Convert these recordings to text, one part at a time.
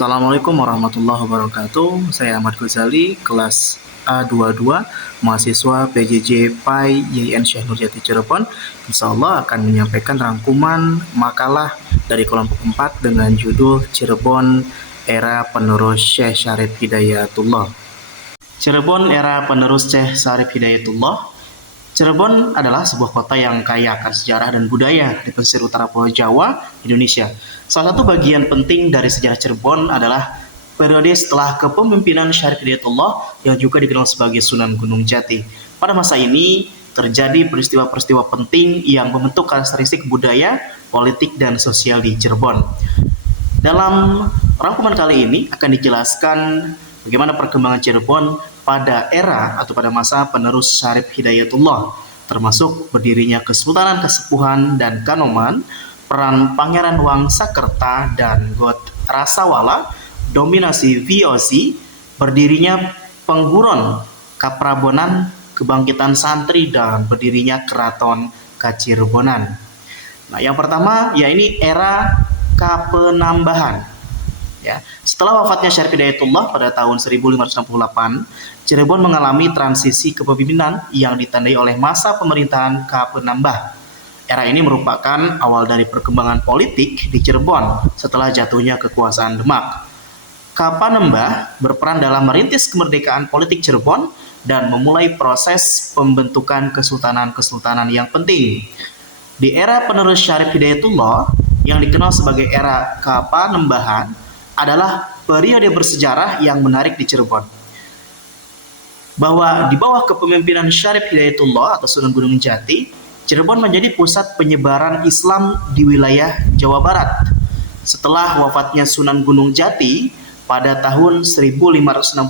Assalamualaikum warahmatullahi wabarakatuh. Saya Ahmad Ghazali, kelas A22, mahasiswa PJJ PAI YIN Syekh Nurjati Cirebon. Insya Allah akan menyampaikan rangkuman makalah dari kelompok 4 dengan judul Cirebon Era Penerus Syekh Syarif Hidayatullah. Cirebon Era Penerus Syekh Syarif Hidayatullah. Cirebon adalah sebuah kota yang kaya akan sejarah dan budaya di pesisir utara Pulau Jawa, Indonesia. Salah satu bagian penting dari sejarah Cirebon adalah periode setelah kepemimpinan Syarif Hidayatullah yang juga dikenal sebagai Sunan Gunung Jati. Pada masa ini terjadi peristiwa-peristiwa penting yang membentuk karakteristik budaya, politik, dan sosial di Cirebon. Dalam rangkuman kali ini akan dijelaskan bagaimana perkembangan Cirebon pada era atau pada masa penerus Syarif Hidayatullah, termasuk berdirinya Kesultanan Kasepuhan dan Kanoman, peran Pangeran Wangsakerta dan God Rasawala, dominasi VOC, berdirinya Pengguron Kaprabonan, kebangkitan santri, dan berdirinya Keraton Kacirebonan. Nah, yang pertama yakni era Kapenambahan. Ya, setelah wafatnya Syarif Hidayatullah pada tahun 1568, Cirebon mengalami transisi kepemimpinan yang ditandai oleh masa pemerintahan Kapenambah. Era ini merupakan awal dari perkembangan politik di Cirebon setelah jatuhnya kekuasaan Demak. Kapanembah berperan dalam merintis kemerdekaan politik Cirebon dan memulai proses pembentukan kesultanan-kesultanan yang penting. Di era penerus Syarif Hidayatullah yang dikenal sebagai era Kapanembahan adalah periode bersejarah yang menarik di Cirebon. Bahwa di bawah kepemimpinan Syarif Hidayatullah atau Sunan Gunung Jati, Cirebon menjadi pusat penyebaran Islam di wilayah Jawa Barat. Setelah wafatnya Sunan Gunung Jati pada tahun 1568,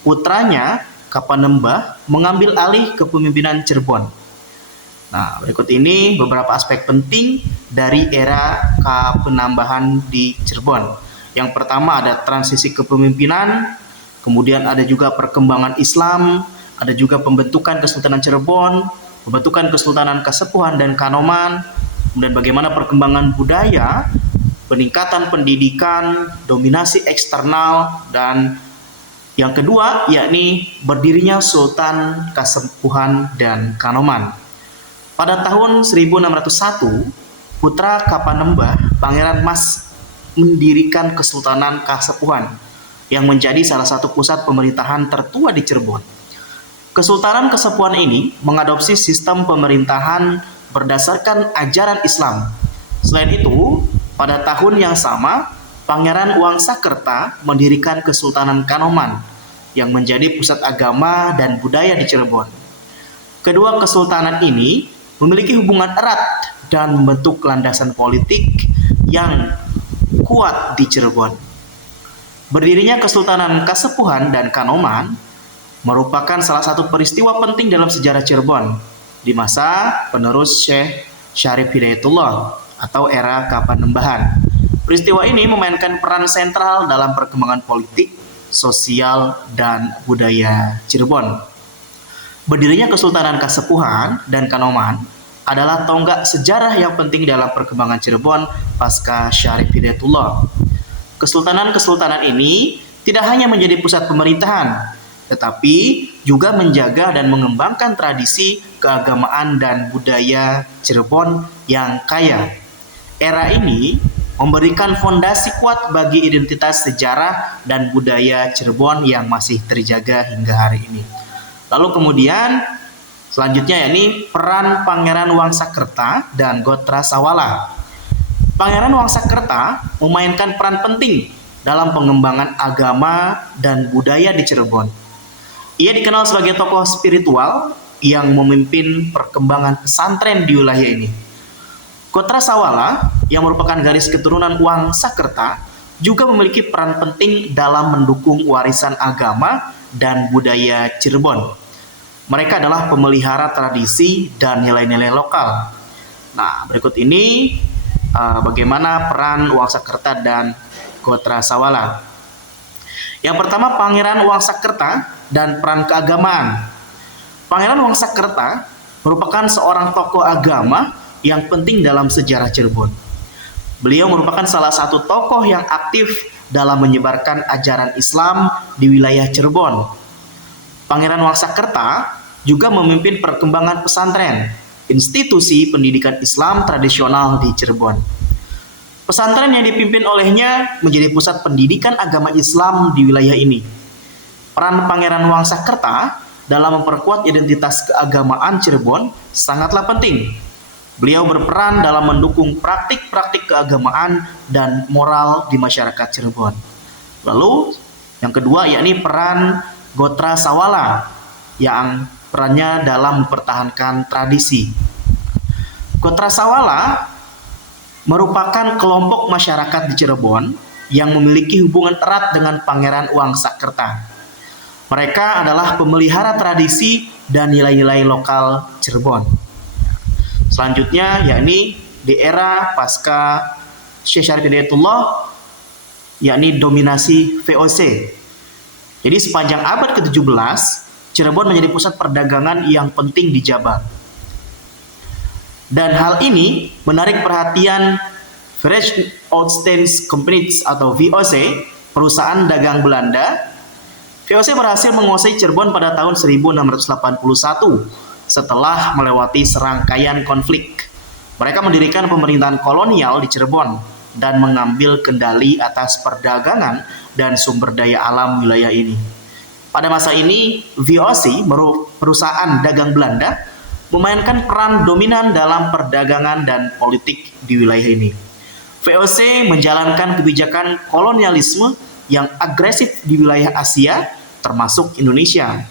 putranya Kapanembah mengambil alih kepemimpinan Cirebon. Nah, berikut ini beberapa aspek penting dari era Kapenambahan di Cirebon. Yang pertama ada transisi kepemimpinan, kemudian ada juga perkembangan Islam, ada juga pembentukan Kesultanan Cirebon, pembentukan Kesultanan Kasepuhan dan Kanoman, kemudian bagaimana perkembangan budaya, peningkatan pendidikan, dominasi eksternal, dan yang kedua yakni berdirinya Sultan Kasepuhan dan Kanoman. Pada tahun 1601, putra Kapanembah, Pangeran Mas, mendirikan Kesultanan Kasepuhan yang menjadi salah satu pusat pemerintahan tertua di Cirebon. Kesultanan Kasepuhan ini mengadopsi sistem pemerintahan berdasarkan ajaran Islam. Selain itu, pada tahun yang sama, Pangeran Wangsakerta mendirikan Kesultanan Kanoman yang menjadi pusat agama dan budaya di Cirebon. Kedua kesultanan ini memiliki hubungan erat dan membentuk landasan politik yang kuat di Cirebon. Berdirinya Kesultanan Kasepuhan dan Kanoman merupakan salah satu peristiwa penting dalam sejarah Cirebon di masa penerus Syekh Syarif Hidayatullah atau era Kapanembahan. Peristiwa ini memainkan peran sentral dalam perkembangan politik, sosial, dan budaya Cirebon. Berdirinya Kesultanan Kasepuhan dan Kanoman adalah tonggak sejarah yang penting dalam perkembangan Cirebon pasca Syarif Hidayatullah. Kesultanan-kesultanan ini tidak hanya menjadi pusat pemerintahan, tetapi juga menjaga dan mengembangkan tradisi keagamaan dan budaya Cirebon yang kaya. Era ini memberikan fondasi kuat bagi identitas sejarah dan budaya Cirebon yang masih terjaga hingga hari ini. Lalu kemudian selanjutnya yakni peran Pangeran Wangsakerta dan God Rasawala. Pangeran Wangsakerta memainkan peran penting dalam pengembangan agama dan budaya di Cirebon. Ia dikenal sebagai tokoh spiritual yang memimpin perkembangan pesantren di wilayah ini. God Rasawala yang merupakan garis keturunan Wangsakerta juga memiliki peran penting dalam mendukung warisan agama dan budaya Cirebon. Mereka adalah pemelihara tradisi dan nilai-nilai lokal. Nah, berikut ini bagaimana peran Wangsakerta dan God Rasawala. Yang pertama, Pangeran Wangsakerta dan peran keagamaan. Pangeran Wangsakerta merupakan seorang tokoh agama yang penting dalam sejarah Cirebon. Beliau merupakan salah satu tokoh yang aktif dalam menyebarkan ajaran Islam di wilayah Cirebon. Pangeran Wangsakerta juga memimpin perkembangan pesantren, institusi pendidikan Islam tradisional di Cirebon. Pesantren yang dipimpin olehnya menjadi pusat pendidikan agama Islam di wilayah ini. Peran Pangeran Wangsakerta dalam memperkuat identitas keagamaan Cirebon sangatlah penting. Beliau berperan dalam mendukung praktik-praktik keagamaan dan moral di masyarakat Cirebon. Lalu yang kedua yakni peran Gotra Sawala yang perannya dalam mempertahankan tradisi. Gotra Sawala merupakan kelompok masyarakat di Cirebon yang memiliki hubungan erat dengan Pangeran Wangsakerta. Mereka adalah pemelihara tradisi dan nilai-nilai lokal Cirebon. Selanjutnya yakni di era pasca Syekh Syarif Hidayatullah yakni dominasi VOC. Jadi sepanjang abad ke-17 Cirebon menjadi pusat perdagangan yang penting di Jabar. Dan hal ini menarik perhatian Verenigd Oostindische Compagnie atau VOC, perusahaan dagang Belanda. VOC berhasil menguasai Cirebon pada tahun 1681 setelah melewati serangkaian konflik. Mereka mendirikan pemerintahan kolonial di Cirebon dan mengambil kendali atas perdagangan dan sumber daya alam wilayah ini. Pada masa ini, VOC, perusahaan dagang Belanda, memainkan peran dominan dalam perdagangan dan politik di wilayah ini. VOC menjalankan kebijakan kolonialisme yang agresif di wilayah Asia, termasuk Indonesia.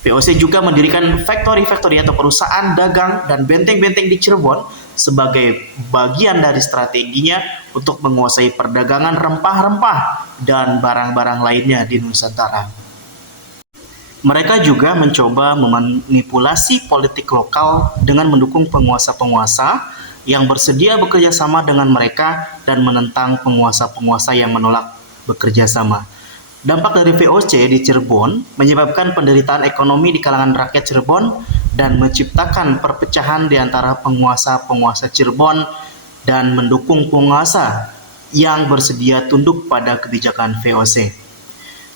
VOC juga mendirikan factory atau perusahaan dagang dan benteng-benteng di Cirebon sebagai bagian dari strateginya untuk menguasai perdagangan rempah-rempah dan barang-barang lainnya di Nusantara. Mereka juga mencoba memanipulasi politik lokal dengan mendukung penguasa-penguasa yang bersedia bekerja sama dengan mereka dan menentang penguasa-penguasa yang menolak bekerja sama. Dampak dari VOC di Cirebon menyebabkan penderitaan ekonomi di kalangan rakyat Cirebon dan menciptakan perpecahan di antara penguasa-penguasa Cirebon dan mendukung penguasa yang bersedia tunduk pada kebijakan VOC.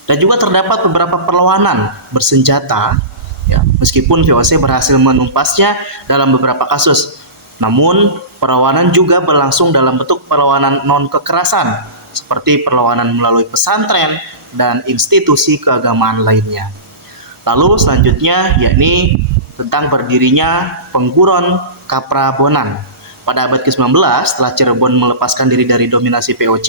Dan juga terdapat beberapa perlawanan bersenjata, ya, meskipun VOC berhasil menumpasnya dalam beberapa kasus. Namun, perlawanan juga berlangsung dalam bentuk perlawanan non-kekerasan, seperti perlawanan melalui pesantren dan institusi keagamaan lainnya. Lalu selanjutnya yakni tentang berdirinya Pengguron Kaprabonan. Pada abad ke-19 setelah Cirebon melepaskan diri dari dominasi VOC,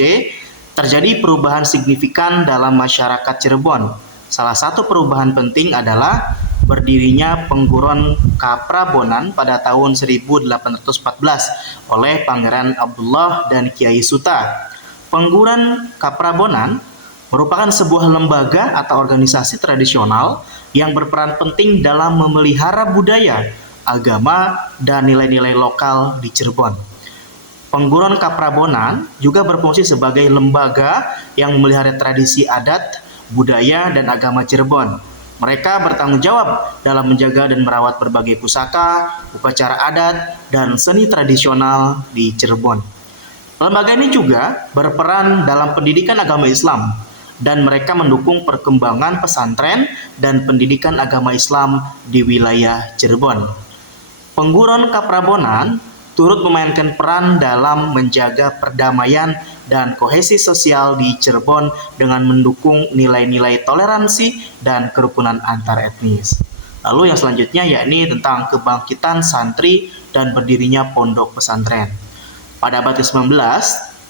terjadi perubahan signifikan dalam masyarakat Cirebon. Salah satu perubahan penting adalah berdirinya Pengguron Kaprabonan pada tahun 1814 oleh Pangeran Abdullah dan Kiai Suta. Pengguron Kaprabonan merupakan sebuah lembaga atau organisasi tradisional yang berperan penting dalam memelihara budaya, agama, dan nilai-nilai lokal di Cirebon. Pengguron Kaprabonan juga berfungsi sebagai lembaga yang memelihara tradisi adat, budaya, dan agama Cirebon. Mereka bertanggung jawab dalam menjaga dan merawat berbagai pusaka, upacara adat, dan seni tradisional di Cirebon. Lembaga ini juga berperan dalam pendidikan agama Islam, dan mereka mendukung perkembangan pesantren dan pendidikan agama Islam di wilayah Cirebon. Pengguron Kaprabonan turut memainkan peran dalam menjaga perdamaian dan kohesi sosial di Cirebon dengan mendukung nilai-nilai toleransi dan kerukunan antar etnis. Lalu yang selanjutnya yakni tentang kebangkitan santri dan berdirinya pondok pesantren. Pada abad ke-19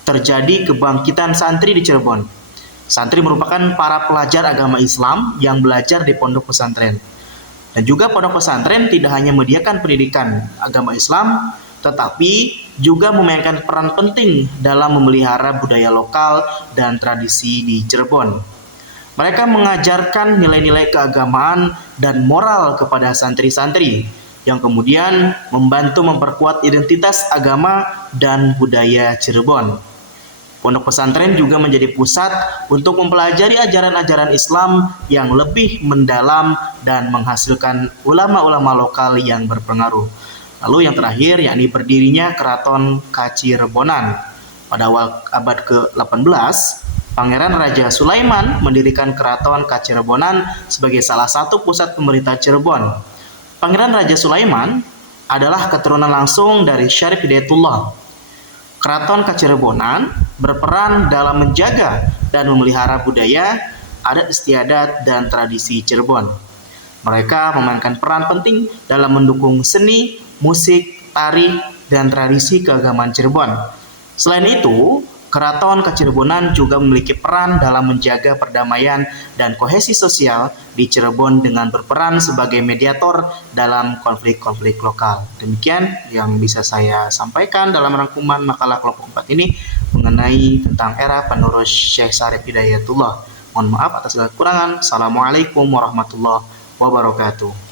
terjadi kebangkitan santri di Cirebon. Santri merupakan para pelajar agama Islam yang belajar di pondok pesantren. Dan juga pondok pesantren tidak hanya menyediakan pendidikan agama Islam, tetapi juga memainkan peran penting dalam memelihara budaya lokal dan tradisi di Cirebon. Mereka mengajarkan nilai-nilai keagamaan dan moral kepada santri-santri, yang kemudian membantu memperkuat identitas agama dan budaya Cirebon. Pondok pesantren juga menjadi pusat untuk mempelajari ajaran-ajaran Islam yang lebih mendalam dan menghasilkan ulama-ulama lokal yang berpengaruh. Lalu yang terakhir yakni berdirinya Keraton Kacirebonan. Pada awal abad ke-18, Pangeran Raja Sulaiman mendirikan Keraton Kacirebonan sebagai salah satu pusat pemerintah Cirebon. Pangeran Raja Sulaiman adalah keturunan langsung dari Syarif Hidayatullah. Keraton Kacirebonan berperan dalam menjaga dan memelihara budaya, adat istiadat, dan tradisi Cirebon. Mereka memainkan peran penting dalam mendukung seni, musik, tari, dan tradisi keagamaan Cirebon. Selain itu, Keraton Kacirebonan juga memiliki peran dalam menjaga perdamaian dan kohesi sosial di Cirebon dengan berperan sebagai mediator dalam konflik-konflik lokal. Demikian yang bisa saya sampaikan dalam rangkuman makalah kelompok 4 ini mengenai tentang era penerus Syekh Syarif Hidayatullah. Mohon maaf atas segala kekurangan. Assalamualaikum warahmatullahi wabarakatuh.